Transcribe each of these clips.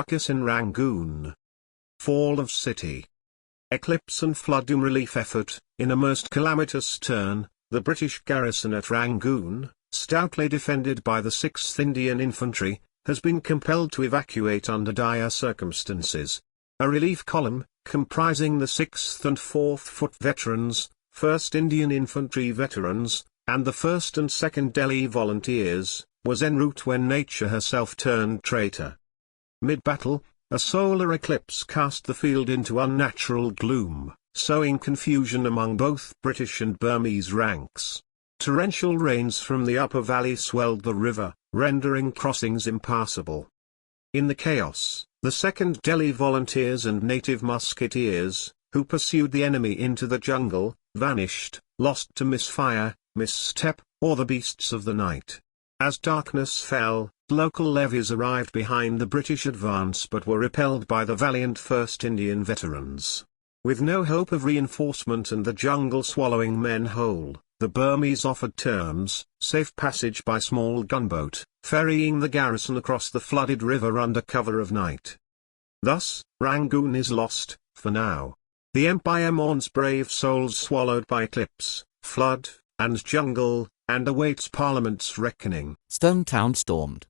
ruckus in Rangoon. Fall of city. Eclipse and flood relief effort. In a most calamitous turn, the British garrison at Rangoon, stoutly defended by the 6th Indian Infantry, has been compelled to evacuate under dire circumstances. A relief column, comprising the 6th and 4th Foot veterans, 1st Indian Infantry veterans, and the 1st and 2nd Delhi Volunteers, was en route when nature herself turned traitor. Mid-battle, a solar eclipse cast the field into unnatural gloom, sowing confusion among both British and Burmese ranks. Torrential rains from the upper valley swelled the river, rendering crossings impassable. In the chaos, the 2nd Delhi Volunteers and native musketeers, who pursued the enemy into the jungle, vanished, lost to misfire, misstep, or the beasts of the night. As darkness fell, local levies arrived behind the British advance but were repelled by the valiant 1st Indian veterans. With no hope of reinforcement and the jungle swallowing men whole, the Burmese offered terms: safe passage by small gunboat, ferrying the garrison across the flooded river under cover of night. Thus, Rangoon is lost, for now. The Empire mourns brave souls swallowed by eclipse, flood, and jungle, and awaits Parliament's reckoning. Stone Town stormed.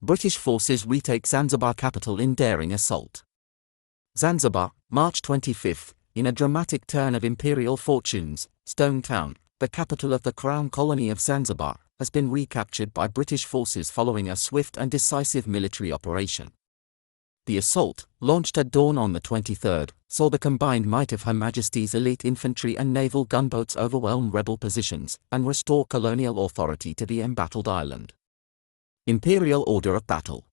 British forces retake Zanzibar capital in daring assault. Zanzibar, March 25. In a dramatic turn of imperial fortunes, Stone Town, the capital of the Crown Colony of Zanzibar, has been recaptured by British forces following a swift and decisive military operation. The assault, launched at dawn on the 23rd, saw the combined might of Her Majesty's elite infantry and naval gunboats overwhelm rebel positions and restore colonial authority to the embattled island. Imperial Order of Battle.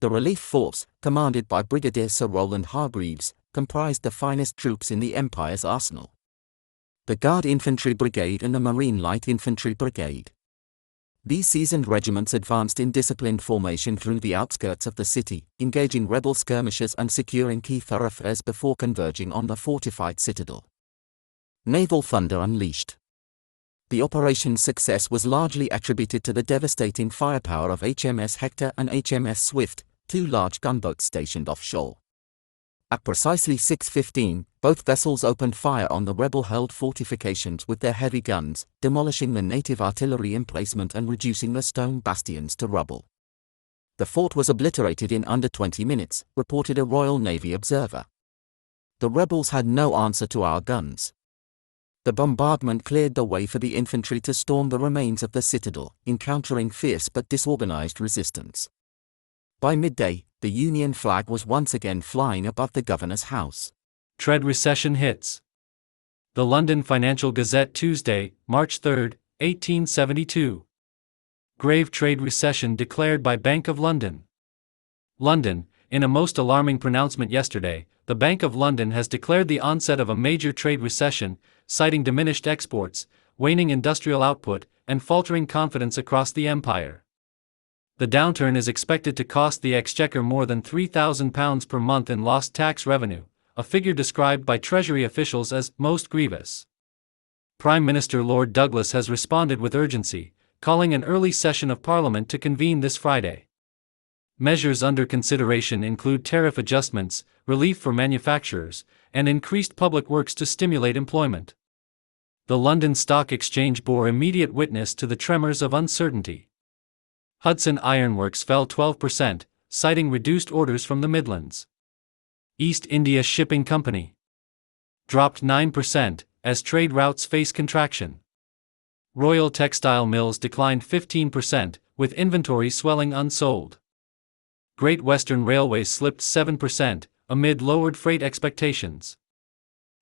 The relief force, commanded by Brigadier Sir Roland Hargreaves, comprised the finest troops in the Empire's arsenal. The Guard Infantry Brigade and the Marine Light Infantry Brigade. These seasoned regiments advanced in disciplined formation through the outskirts of the city, engaging rebel skirmishers and securing key thoroughfares before converging on the fortified citadel. Naval thunder unleashed. The operation's success was largely attributed to the devastating firepower of HMS Hector and HMS Swift, two large gunboats stationed offshore. At precisely 6:15, both vessels opened fire on the rebel-held fortifications with their heavy guns, demolishing the native artillery emplacement and reducing the stone bastions to rubble. The fort was obliterated in under 20 minutes, reported a Royal Navy observer. The rebels had no answer to our guns. The bombardment cleared the way for the infantry to storm the remains of the citadel, encountering fierce but disorganized resistance. By midday, the Union flag was once again flying above the governor's house. Trade recession hits. The London Financial Gazette, Tuesday, March 3, 1872. Grave trade recession declared by Bank of London. London. In a most alarming pronouncement yesterday, the Bank of London has declared the onset of a major trade recession, citing diminished exports, waning industrial output, and faltering confidence across the empire. The downturn is expected to cost the Exchequer more than £3,000 per month in lost tax revenue, a figure described by Treasury officials as most grievous. Prime Minister Lord Douglas has responded with urgency, calling an early session of Parliament to convene this Friday. Measures under consideration include tariff adjustments, relief for manufacturers, and increased public works to stimulate employment. The London Stock Exchange bore immediate witness to the tremors of uncertainty. Hudson Ironworks fell 12%, citing reduced orders from the Midlands. East India Shipping Company dropped 9%, as trade routes face contraction. Royal Textile Mills declined 15%, with inventory swelling unsold. Great Western Railways slipped 7%, amid lowered freight expectations.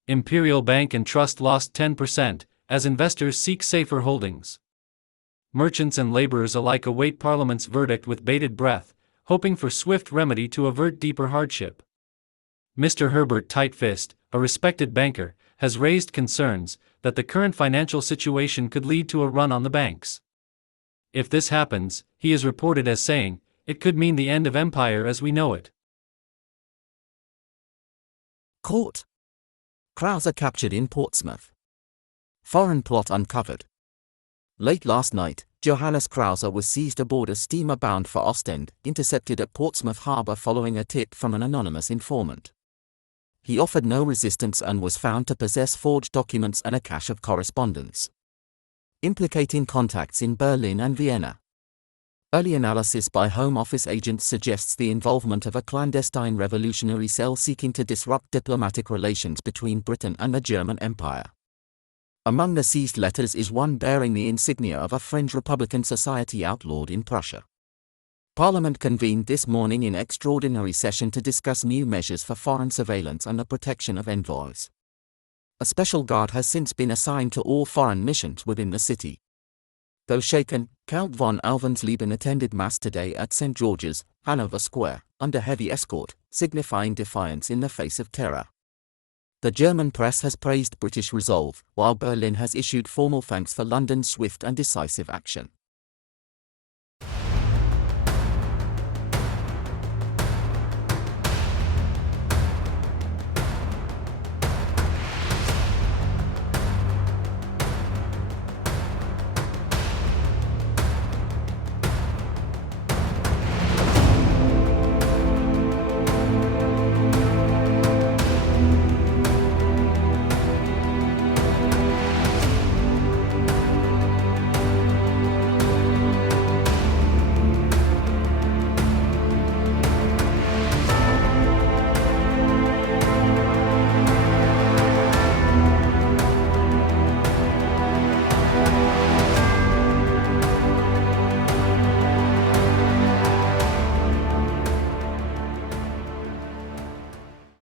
Imperial Bank and Trust lost 10%, as investors seek safer holdings. Merchants and laborers alike await Parliament's verdict with bated breath, hoping for swift remedy to avert deeper hardship. Mr. Herbert Tightfist, a respected banker, has raised concerns that the current financial situation could lead to a run on the banks. If this happens, he is reported as saying, it could mean the end of empire as we know it. Court. Krauser captured in Portsmouth. Foreign plot uncovered. Late last night, Johannes Krause was seized aboard a steamer bound for Ostend, intercepted at Portsmouth Harbour following a tip from an anonymous informant. He offered no resistance and was found to possess forged documents and a cache of correspondence, implicating contacts in Berlin and Vienna. Early analysis by Home Office agents suggests the involvement of a clandestine revolutionary cell seeking to disrupt diplomatic relations between Britain and the German Empire. Among the seized letters is one bearing the insignia of a French Republican society outlawed in Prussia. Parliament convened this morning in extraordinary session to discuss new measures for foreign surveillance and the protection of envoys. A special guard has since been assigned to all foreign missions within the city. Though shaken, Count von Alvensleben attended Mass today at St. George's, Hanover Square, under heavy escort, signifying defiance in the face of terror. The German press has praised British resolve, while Berlin has issued formal thanks for London's swift and decisive action.